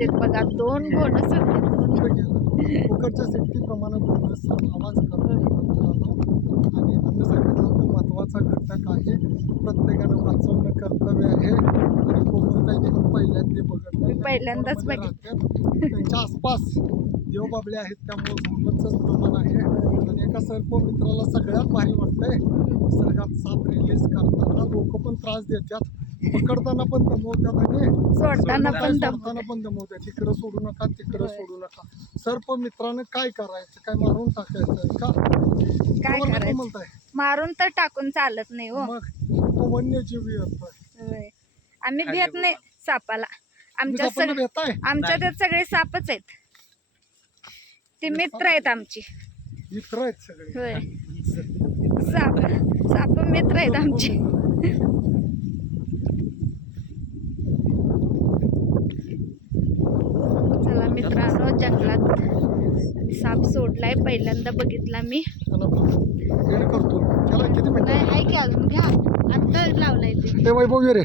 होते बघा, 2 घोणस होते. कुकरच्या शिट्टीप्रमाणे घोणस आवाज करतो मित्रांनो. आणि आम्ही सांगितलं तो महत्त्वाचा घटक आहे. प्रत्येकानं वाचवणं कर्तव्य आहे. आणि कोकणताई पहिल्यांदा बघितलं, पहिल्यांदाच बघितलं. त्यांच्या आसपास देवबाबळे आहेत, त्यामुळे घोणसच प्रमाण आहे. आणि एका सर्प मित्राला सगळ्यात भारी वाटतंय निसर्गात साप रिलीज करताना. लोक पण त्रास देतात, पकडताना पण दमवतात आणि सोडताना पण सोडताना पण दमवतात. इकडं सोडू नका, तिकडं सोडू नका. सर्प मित्रानं काय करायचं, काय मारून टाकायचं का? काय बरोबर ना करायचं? कोमलताई? मारून तर टाकून चालत नाही हो. मग तो वन्यजीवी येतोय. होय. आम्ही भेट नाही सापाला. तुम्ही आमच्या सापांना भेटताय? आमच्या त्यात सगळे सापच आहेत. ते मित्र आहेत आमचे. मित्र आहेत सगळे. होय. साप मित्र आहेत आमचे. चला मित्रांनो, जंगलात साप सोडलाय, पहिल्यांदा बघितला मी. त्याला वेळ करतो. त्याला किती मिनिटं? नाही आहे की अजून, घ्या आत्ता लावलाय ते. ते वैभव ये रे.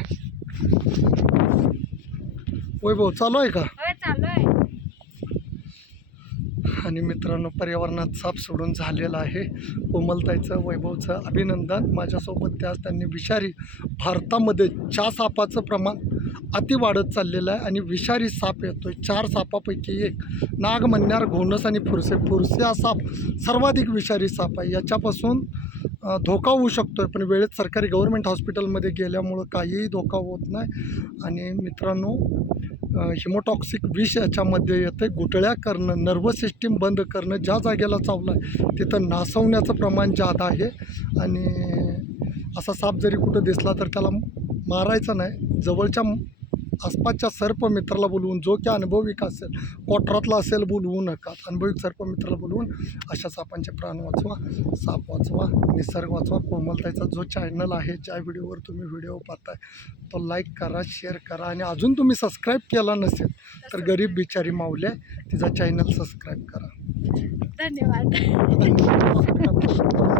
वैभव चालू आहे का? होय चालू आहे. आणि मित्रांनो, पर्यावरणात साप सोडून झालेला आहे. कोमलताईचं वैभवचं अभिनंदन. माझ्यासोबत त्यांनी विषारी भारतामध्ये च्या सापाचं प्रमाण अति वाढत चाललेलं आहे आणि विषारी साप येतोय. 4 सापापैकी एक नाग, मण्यार, घोणस आणि फुरसे हा साप सर्वाधिक विषारी साप आहे. याच्यापासून धोका होऊ शकतो आहे, पण वेळेत सरकारी गव्हर्मेंट हॉस्पिटलमध्ये गेल्यामुळं काहीही धोका होत नाही. आणि मित्रांनो, हिमोटॉक्सिक विष याच्यामध्ये येतं. गुटळ्या करणं, नर्वस सिस्टीम बंद करणं, ज्या जागेला चावला आहे तिथं नासवण्याचं प्रमाण जादा आहे. आणि असा साप जरी कुठं दिसला तर त्याला मारायचं नाही. जवळच्या आसपासच्या सर्प मित्राला बोलवून, जो की अनुभविक असेल, कोटरातला असेल, बोलवू नका. अनुभविक सर्प मित्राला बोलवून अशा सापांचे प्राण वाचवा, साप वाचवा, निसर्ग वाचवा. कोमलताईचा जो चॅनल आहे, ज्या व्हिडिओवर तुम्ही व्हिडिओ पाहताय तो लाईक करा, शेअर करा. आणि अजून तुम्ही सबस्क्राईब केला नसेल तर गरीब बिचारी माऊली आहे, तिचा चॅनल सबस्क्राईब करा. धन्यवाद. धन्यवाद.